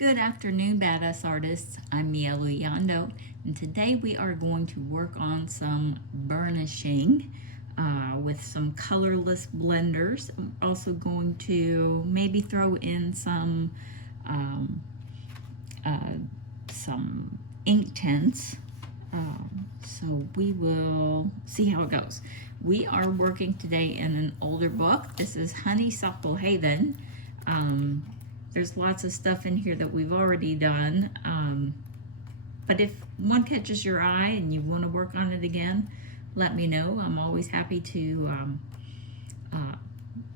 Good afternoon, badass artists. I'm Mia Luyando, and today we are going to work on some burnishing with some colorless blenders. I'm also going to maybe throw in some Inktense. So we will see how it goes. We are working today in an older book. This is Honeysuckle Haven. There's lots of stuff in here that we've already done, but if one catches your eye and you want to work on it again, let me know. I'm always happy to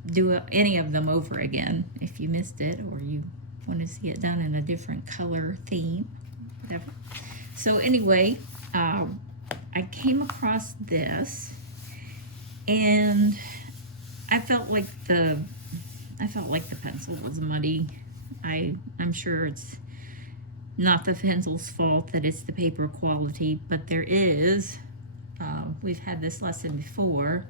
do any of them over again if you missed it or you want to see it done in a different color theme, whatever. So anyway, I came across this and I felt like the pencil was muddy. I'm sure it's not the pencil's fault that it's the paper quality, but there is, we've had this lesson before,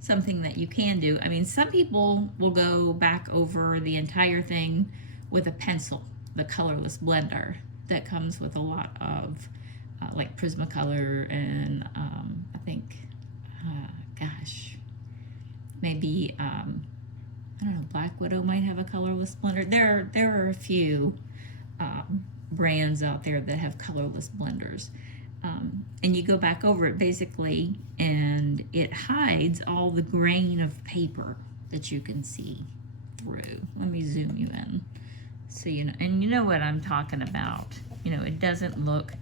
something that you can do. I mean, some people will go back over the entire thing with a pencil, the colorless blender that comes with a lot of like Prismacolor and I think, maybe I don't know, Black Widow might have a colorless blender. There are a few brands out there that have colorless blenders. And you go back over it basically, and it hides all the grain of paper that you can see through. Let me zoom you in so you know. And you know what I'm talking about. You know, it doesn't look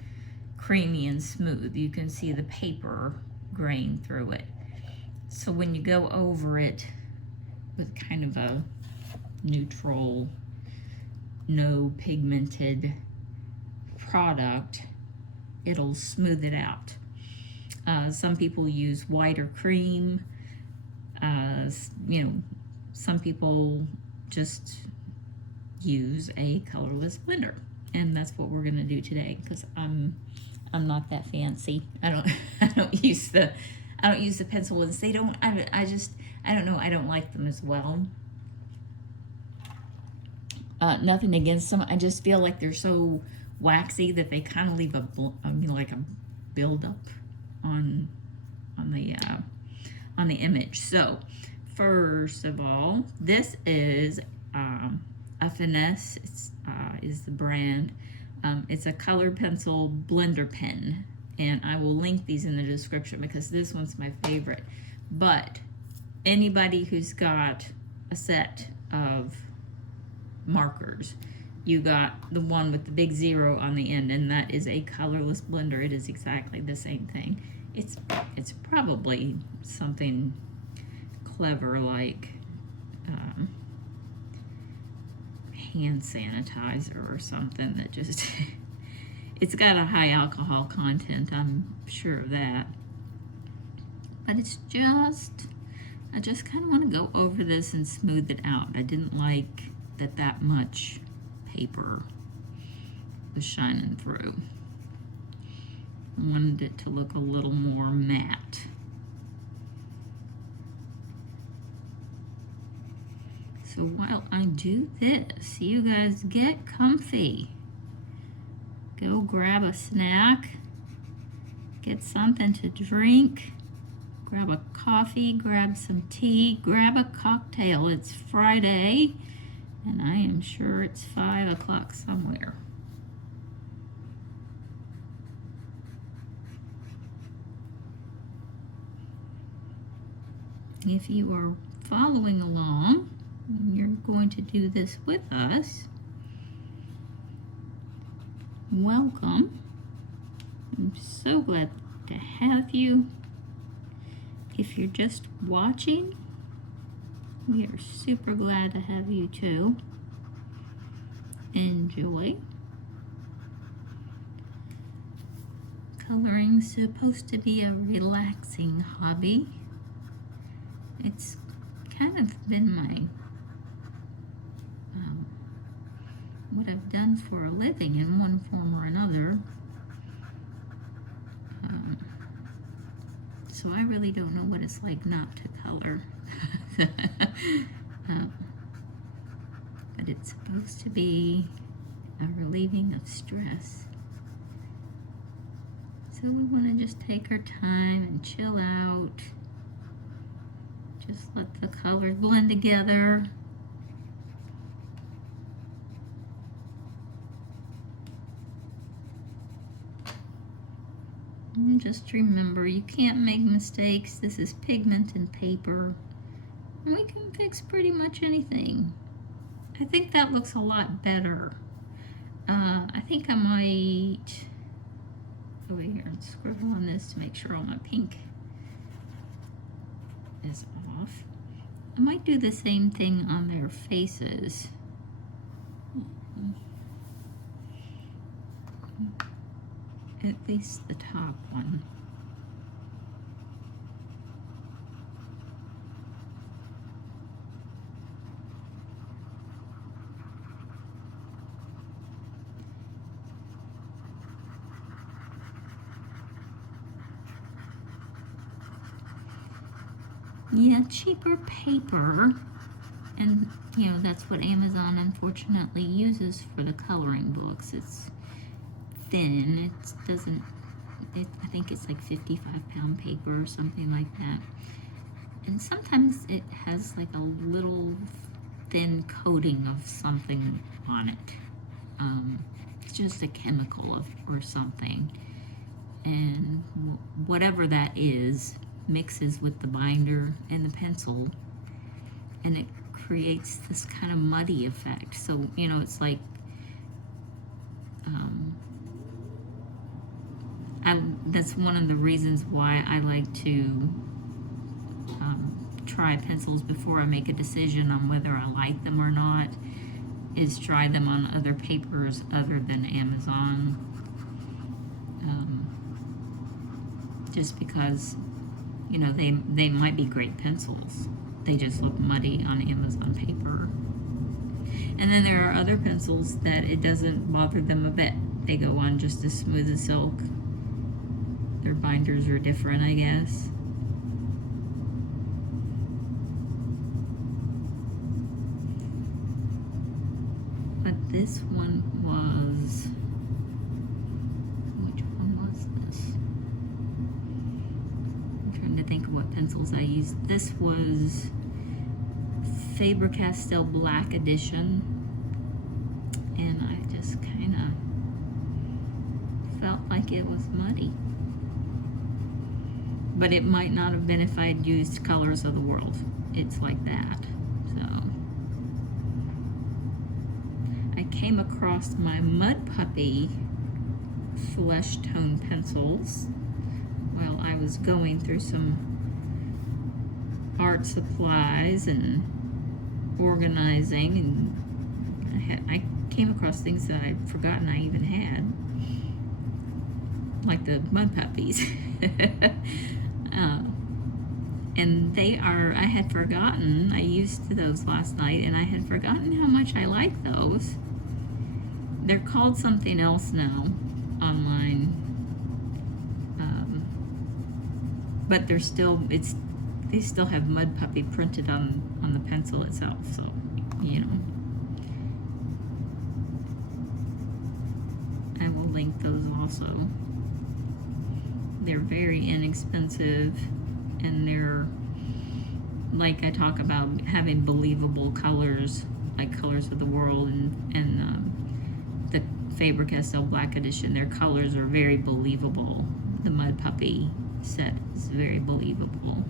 creamy and smooth. You can see the paper grain through it. So when you go over it with kind of a neutral, no pigmented product, it'll smooth it out. Some people use white or cream. You know, some people just use a colorless blender, and that's what we're gonna do today because I'm not that fancy. I don't use the pencil ones. They don't. I don't know. I don't like them as well. Nothing against them. I just feel like they're so waxy that they kind of leave like a buildup on the image. So first of all, this is a Finesse. Is the brand. It's a color pencil blender pen, and I will link these in the description because this one's my favorite. But anybody who's got a set of markers, you got the one with the big 0 on the end, and that is a colorless blender. It is exactly the same thing. It's probably something clever like hand sanitizer or something that just it's got a high alcohol content, I'm sure of that. But it's just, I just kind of want to go over this and smooth it out. I didn't like that much paper was shining through. I wanted it to look a little more matte. So while I do this, you guys get comfy. Go grab a snack, get something to drink, grab a coffee, grab some tea, grab a cocktail. It's Friday, and I am sure it's 5 o'clock somewhere. If you are following along, and you're going to do this with us, welcome. I'm so glad to have you. If you're just watching, we are super glad to have you too. Enjoy. Coloring's supposed to be a relaxing hobby. It's kind of been my what I've done for a living in one form or another. So I really don't know what it's like not to color. But it's supposed to be a relieving of stress. So we want to just take our time and chill out. Just let the colors blend together. And just remember, you can't make mistakes. This is pigment and paper. And we can fix pretty much anything. I think that looks a lot better. I think I might go over here and scribble on this to make sure all my pink is off. I might do the same thing on their faces. At least the top one. Yeah, cheaper paper, and you know that's what Amazon unfortunately uses for the coloring books. It's thin. It doesn't. I think it's like 55-pound paper or something like that. And sometimes it has like a little thin coating of something on it. It's just a chemical or something, and whatever that is mixes with the binder and the pencil, and it creates this kind of muddy effect. So, you know, it's like that's one of the reasons why I like to try pencils before I make a decision on whether I like them or not, is try them on other papers other than Amazon. Just because, you know, they might be great pencils. They just look muddy on Amazon paper. And then there are other pencils that it doesn't bother them a bit. They go on just as smooth as silk. Their binders are different, I guess. But this one was... Which one was this? I'm trying to think of what pencils I used. This was Faber-Castell Black Edition. And I just kind of felt like it was muddy. But it might not have been if I'd used Colors of the World. It's like that. So I came across my Mud Puppy flesh tone pencils while I was going through some art supplies and organizing, and I came across things that I'd forgotten I even had, like the Mud Puppies. And they are, I had forgotten, I used those last night, and I had forgotten how much I like those. They're called something else now online, but they're still, they still have Mud Puppy printed on the pencil itself, so, you know. I will link those also. They're very inexpensive, and they're, like I talk about, having believable colors, like Colors of the World and the Faber-Castell Black Edition. Their colors are very believable. The Mud Puppy set is very believable.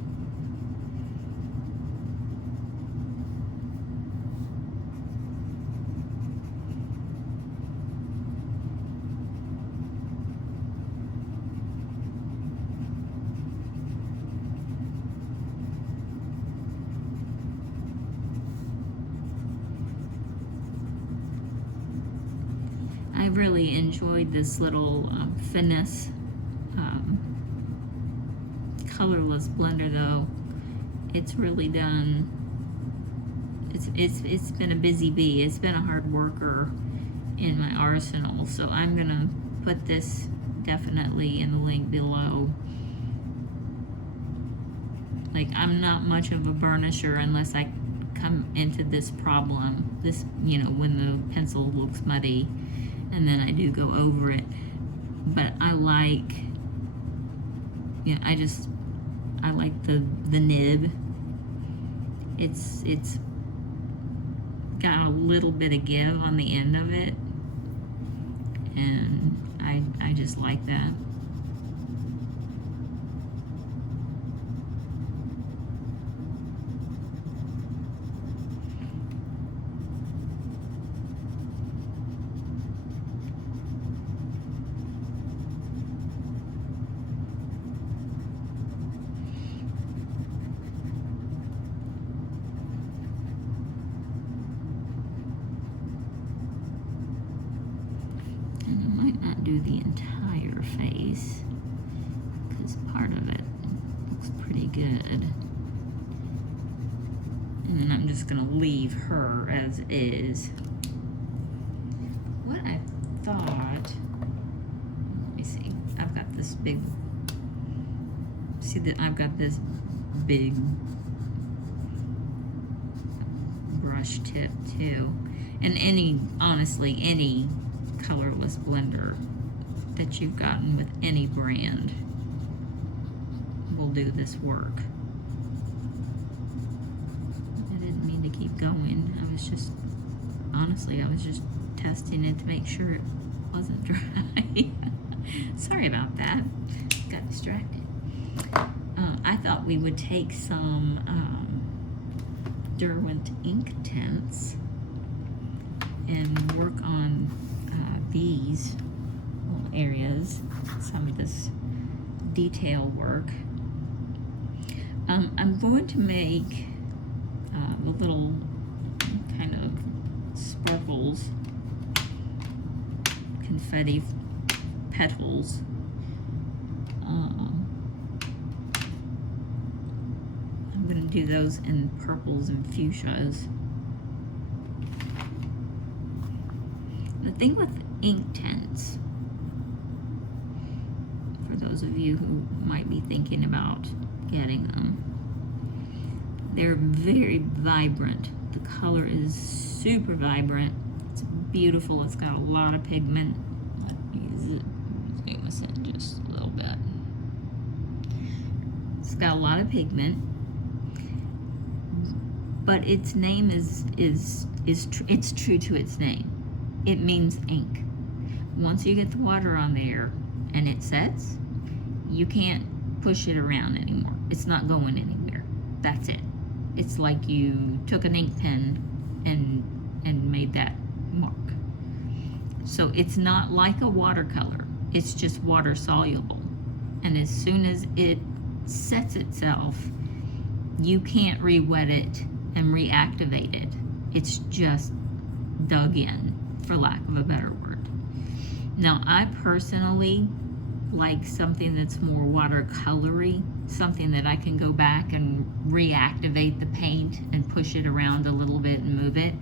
I really enjoyed this little Finesse colorless blender, though. It's really done. It's been a busy bee. It's been a hard worker in my arsenal. So I'm gonna put this definitely in the link below. Like, I'm not much of a burnisher unless I come into this problem, this, you know, when the pencil looks muddy, and then I do go over it. But I like, you know, I like the nib. It's got a little bit of give on the end of it, and I just like that. Do the entire face because part of it looks pretty good, and then I'm just gonna leave her as is. What I thought, let me see, I've got this big, see that I've got this big brush tip too, and honestly any colorless blender that you've gotten with any brand will do this work. I didn't mean to keep going. I was just, honestly, I was just testing it to make sure it wasn't dry. Sorry about that. Got distracted. I thought we would take some Derwent Inktense and work on these little areas, some of this detail work. I'm going to make the little kind of sparkles, confetti petals. I'm going to do those in purples and fuchsias. The thing with Inktense, for those of you who might be thinking about getting them, they're very vibrant. The color is super vibrant. It's beautiful. It's got a lot of pigment. Zoom us in just a little bit. It's got a lot of pigment, but its name is it's true to its name. It means ink. Once you get the water on there and it sets, you can't push it around anymore. It's not going anywhere. That's it. It's like you took an ink pen and made that mark. So it's not like a watercolor. It's just water soluble. And as soon as it sets itself, you can't re-wet it and reactivate it. It's just dug in, for lack of a better word. Now, I personally like something that's more watercolory, something that I can go back and reactivate the paint and push it around a little bit and move it.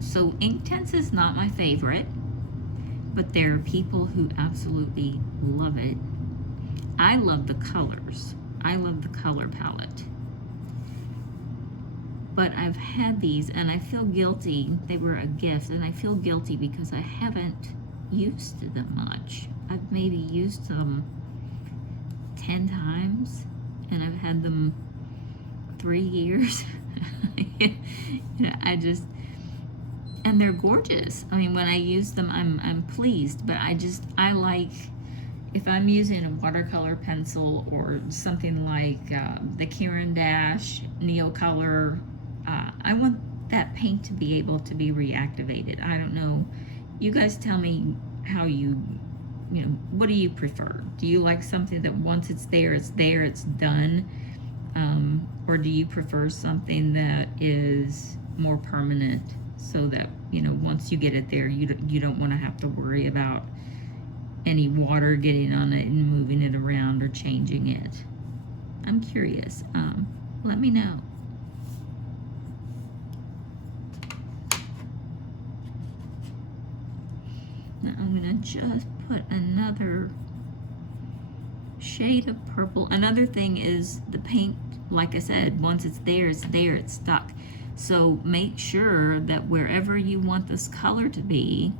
So Inktense is not my favorite, but there are people who absolutely love it. I love the colors. I love the color palette. But I've had these and I feel guilty. They were a gift and I feel guilty because I haven't used them much. I've maybe used them 10 times and I've had them 3 years. You know, and they're gorgeous. I mean, when I use them, I'm pleased, but I like, if I'm using a watercolor pencil or something like the Caran DAche Neo Color, I want that paint to be able to be reactivated. I don't know. You guys tell me how you know, what do you prefer? Do you like something that once it's there, it's done? Or do you prefer something that is more permanent so that, you know, once you get it there, you don't want to have to worry about any water getting on it and moving it around or changing it? I'm curious. Let me know. Now I'm going to just put another shade of purple. Another thing is the paint like I said, once it's there, it's stuck. So make sure that wherever you want this color to be,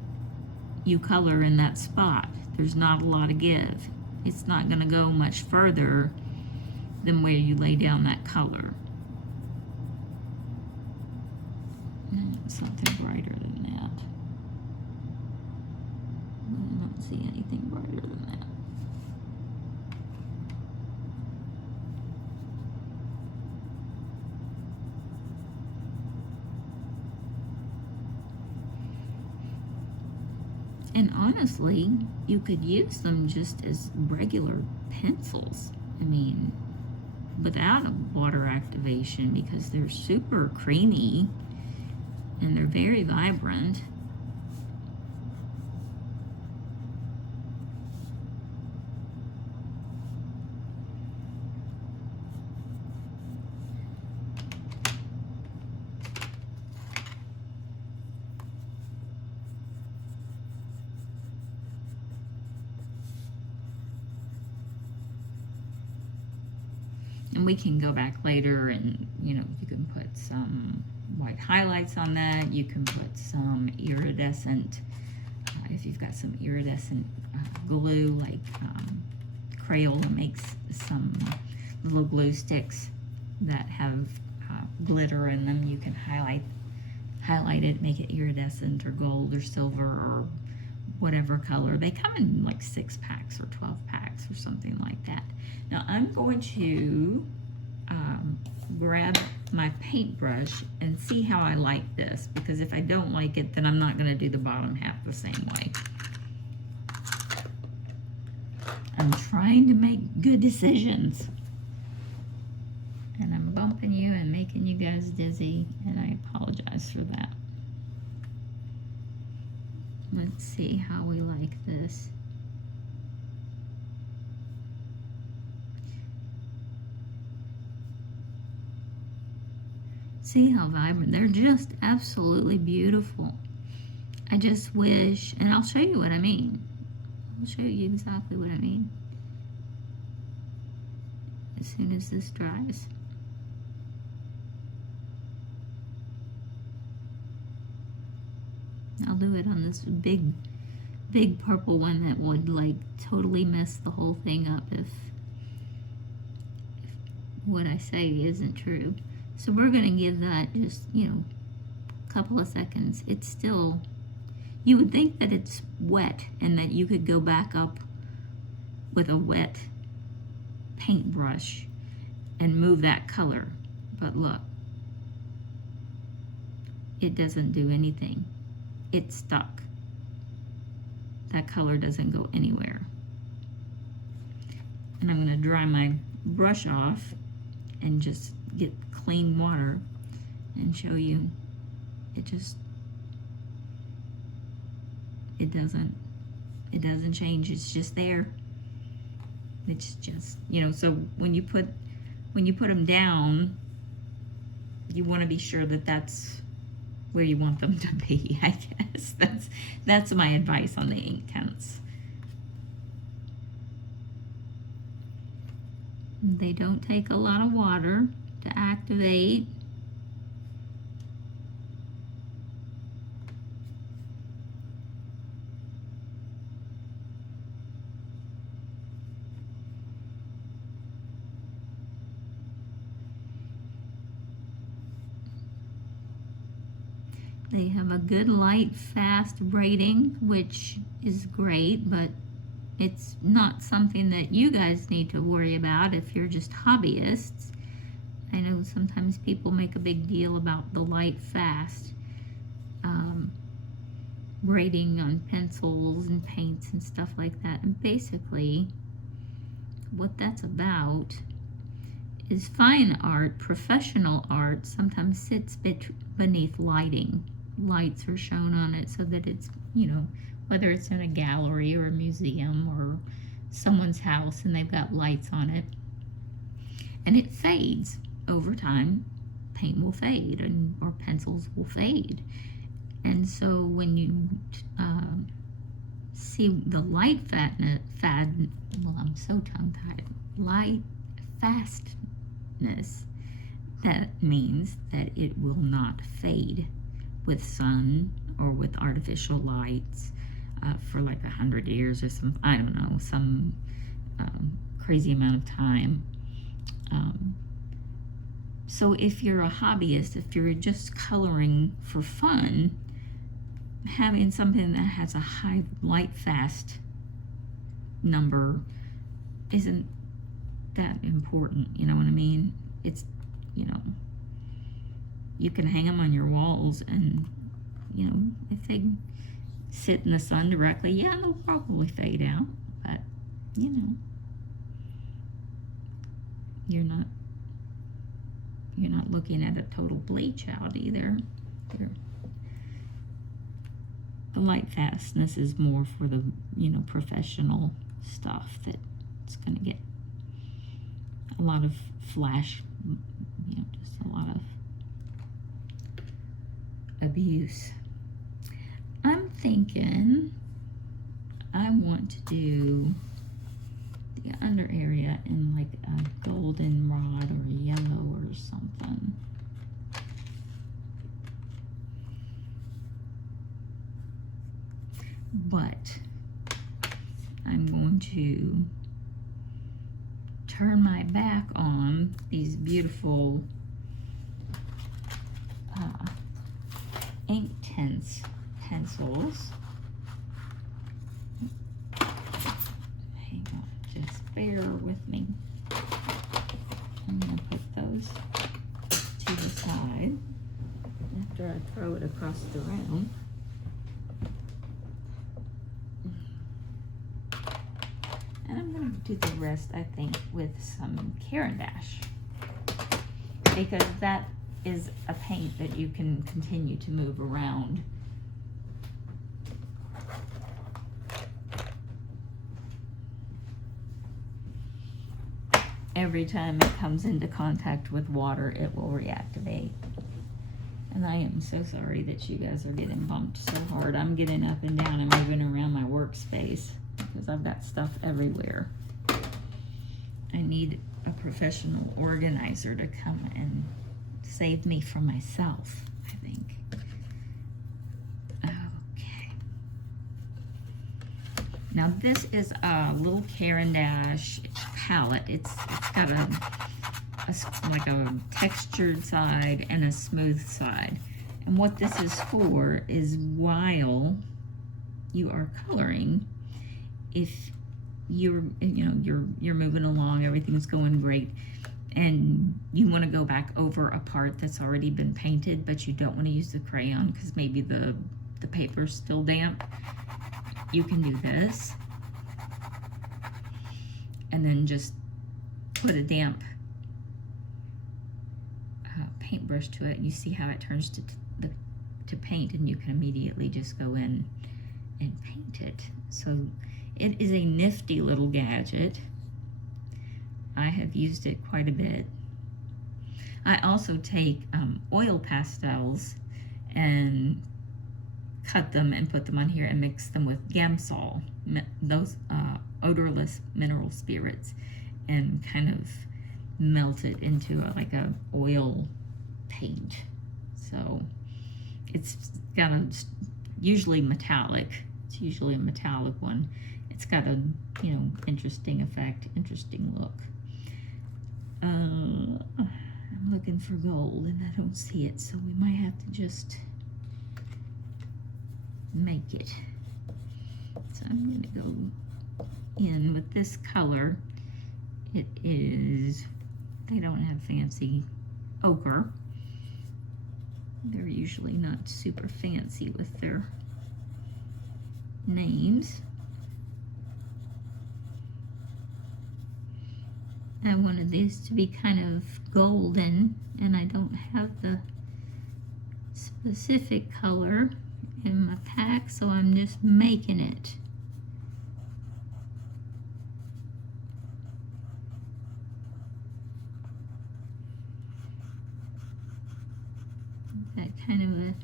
you color in that spot. There's not a lot of give. It's not going to go much further than where you lay down that color. Something brighter than that. I don't see anything brighter than that. And honestly, you could use them just as regular pencils. I mean, without a water activation, because they're super creamy and they're very vibrant. And we can go back later and, you know, you can put some white highlights on that. You can put some iridescent, if you've got some iridescent glue, like Crayola makes some little glue sticks that have glitter in them. You can highlight it, make it iridescent or gold or silver or whatever color. They come in like 6 packs or 12 packs or something like that. Now I'm going to grab my paintbrush and see how I like this, because if I don't like it, then I'm not going to do the bottom half the same way. I'm trying to make good decisions, and I'm bumping you and making you guys dizzy, and I apologize for that. Let's see how we like this. See how vibrant? They're just absolutely beautiful. I just wish, and I'll show you what I mean. I'll show you exactly what I mean as soon as this dries. I'll do it on this big purple one that would like totally mess the whole thing up if what I say isn't true. So we're going to give that just, you know, a couple of seconds. It's still, you would think that it's wet and that you could go back up with a wet paintbrush and move that color. But look, it doesn't do anything. It's stuck. That color doesn't go anywhere. And I'm going to dry my brush off and just get clean water and show you. It doesn't change. It's just there. It's just, you know, so when you put them down, you want to be sure that that's where you want them to be. I guess that's my advice on the Inktense. They don't take a lot of water to activate. They have a good light, fast braiding, which is great, but it's not something that you guys need to worry about if you're just hobbyists. I know sometimes people make a big deal about the light, fast braiding on pencils and paints and stuff like that. And basically, what that's about is fine art, professional art, sometimes sits beneath lighting. Lights are shown on it so that it's, you know, whether it's in a gallery or a museum or someone's house and they've got lights on it. And it fades over time. Paint will fade or pencils will fade. And so when you see the light well, I'm so tongue-tied. Light fastness hardness. That means that it will not fade with sun or with artificial lights for like 100 years or some, I don't know, some crazy amount of time. So if you're a hobbyist, if you're just coloring for fun, having something that has a high light fast number isn't that important, you know what I mean? It's, you know, you can hang them on your walls, and, you know, if they sit in the sun directly, yeah, they'll probably fade out, but, you know, you're not looking at a total bleach out either. The light fastness is more for the, you know, professional stuff that it's going to get a lot of flash, you know, just a lot of abuse. I'm thinking I want to do the under area in like a golden rod or yellow or something. But I'm going to turn my back on these beautiful Inktense pencils. Hang on, just bear with me. I'm going to put those to the side after I throw it across the room. And I'm going to do the rest, I think, with some Caran DAche, because that is a paint that you can continue to move around. Every time it comes into contact with water, it will reactivate. And I am so sorry that you guys are getting bumped so hard. I'm getting up and down and moving around my workspace because I've got stuff everywhere. I need a professional organizer to come and save me from myself, I think. Okay. Now this is a little Caran DAche palette. It's got like a textured side and a smooth side. And what this is for is while you are coloring, if you're moving along, everything's going great, and you want to go back over a part that's already been painted, but you don't want to use the crayon because maybe the paper's still damp, you can do this and then just put a damp paintbrush to it, and you see how it turns to paint, and you can immediately just go in and paint it. So it is a nifty little gadget. I have used it quite a bit. I also take oil pastels and cut them and put them on here and mix them with Gamsol, those odorless mineral spirits, and kind of melt it into like a oil paint. So it's got usually metallic. It's usually a metallic one. It's got a, you know, interesting effect, interesting look. I'm looking for gold and I don't see it, so we might have to just make it. So I'm going to go in with this color. It is, they don't have fancy ochre. They're usually not super fancy with their names. I wanted these to be kind of golden, and I don't have the specific color in my pack, so I'm just making it. That kind of a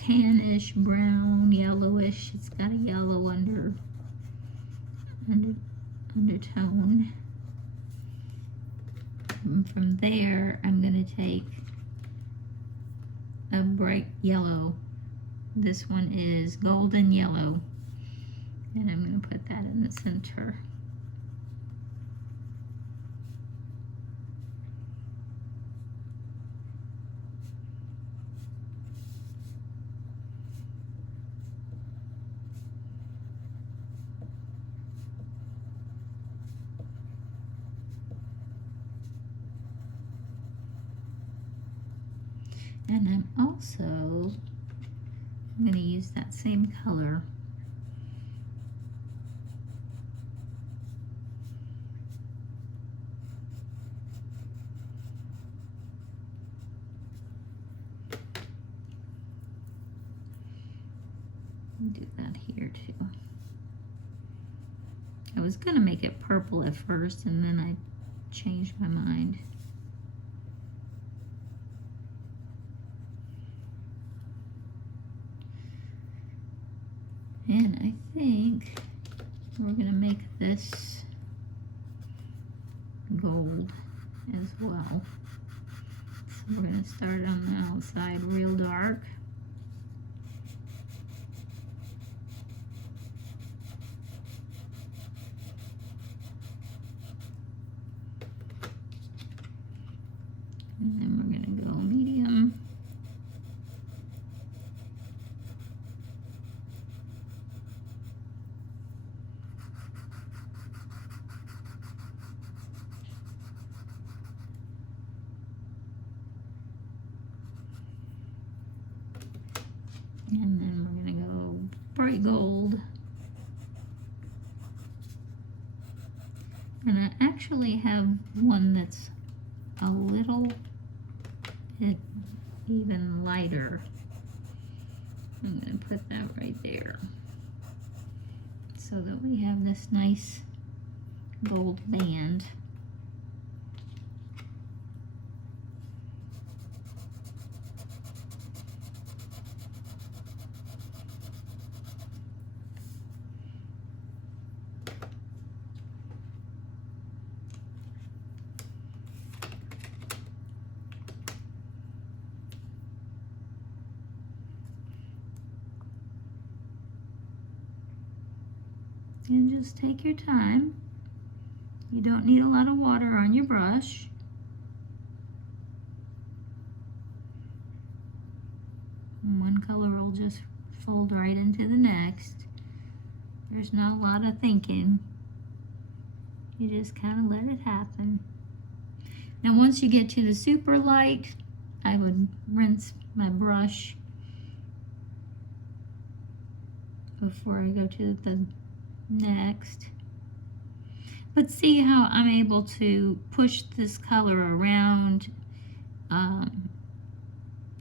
tannish brown, yellowish. It's got a yellow undertone. from there, I'm going to take a bright yellow. This one is golden yellow, and I'm going to put that in the center. And I'm going to use that same color do that here too. I was going to make it purple at first, and then I changed my mind. And I think we're going to make this gold as well. So we're going to start on the outside real dark. And then we're going to go medium. And then we're going to go bright gold. And I actually have one that's a little bit even lighter. I'm going to put that right there so that we have this nice gold band. And just take your time. You don't need a lot of water on your brush. And one color will just fold right into the next. There's not a lot of thinking. You just kind of let it happen. Now once you get to the super light, I would rinse my brush before I go to the next. But see how I'm able to push this color around.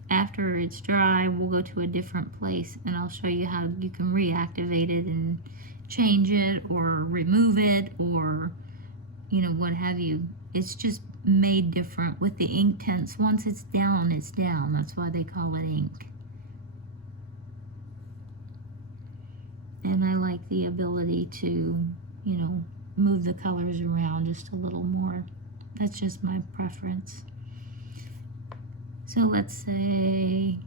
After it's dry, we'll go to a different place and I'll show you how you can reactivate it and change it or remove it, or you know, what have you. It's just made different with the Inktense. Once it's down, it's down. That's why they call it ink. And I like the ability to, you know, move the colors around just a little more. That's just my preference. So let's say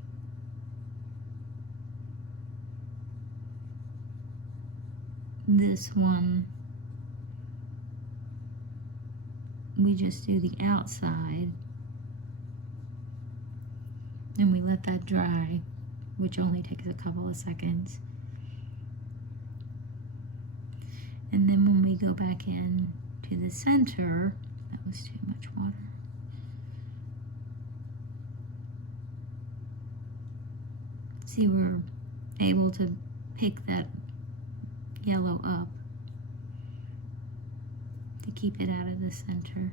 this one, we just do the outside and we let that dry, which only takes a couple of seconds. And then when we go back in to the center, that was too much water. See, we're able to pick that yellow up to keep it out of the center.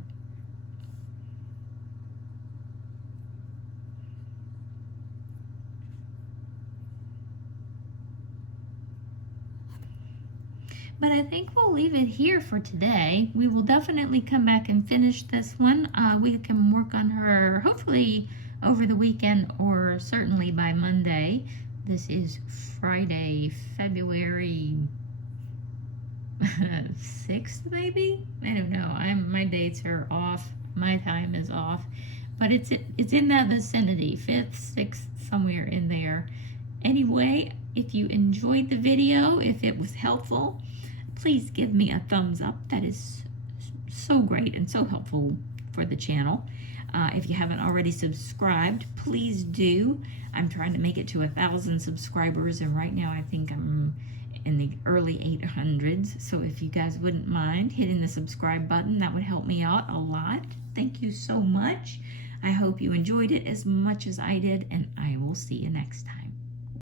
But I think we'll leave it here for today. We will definitely come back and finish this one. We can work on her hopefully over the weekend or certainly by Monday. This is Friday, February 6th maybe? I don't know. My dates are off my time is off, but it's in that vicinity, 5th, 6th, somewhere in there. Anyway, if you enjoyed the video, if it was helpful, please give me a thumbs up. That is so great and so helpful for the channel. If you haven't already subscribed, please do. I'm trying to make it to 1,000 subscribers, and right now I think I'm in the early 800s. So if you guys wouldn't mind hitting the subscribe button, that would help me out a lot. Thank you so much. I hope you enjoyed it as much as I did, and I will see you next time.